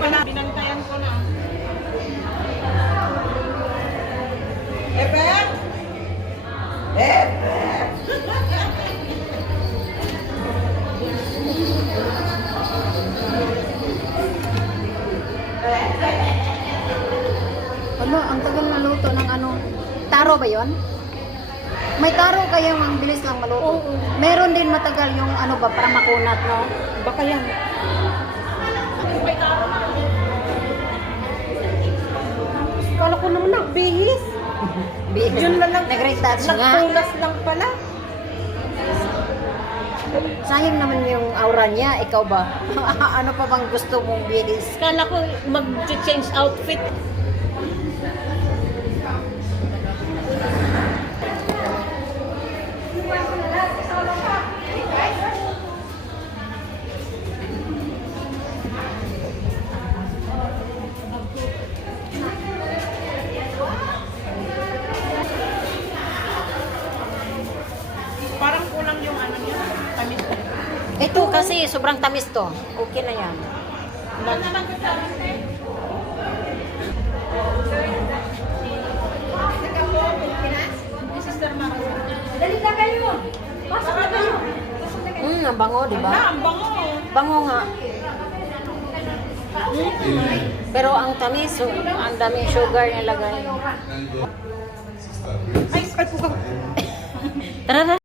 pala, binantayan ko na. Epe! Epe! Ano, ang tagal na luto ng ano. Taro ba yon? May taro kaya ang bilis lang maluto. Oo. Meron din matagal yung ano ba, para makunat, no? Baka yan. May taro na. Kala ko naman nagbihis. Yun na lang. Nag-retouch nga. Nagpulas lang pala. Sayang naman yung aura niya. Ikaw ba? Ano pa bang gusto mong bihis? Kala ko mag-change outfit. Parang kulang yung ano niya, tamis ko. Ito kasi sobrang tamis to. Okay na yan. Wala naman ko tamis eh. Sister Mama. Dali na kayo! Pasok na kayo! Ang bango, di ba? Ang bango. Bango nga. Pero ang tamis, so, ang daming sugar nilagay. Ay, ay, pukaw. Tara,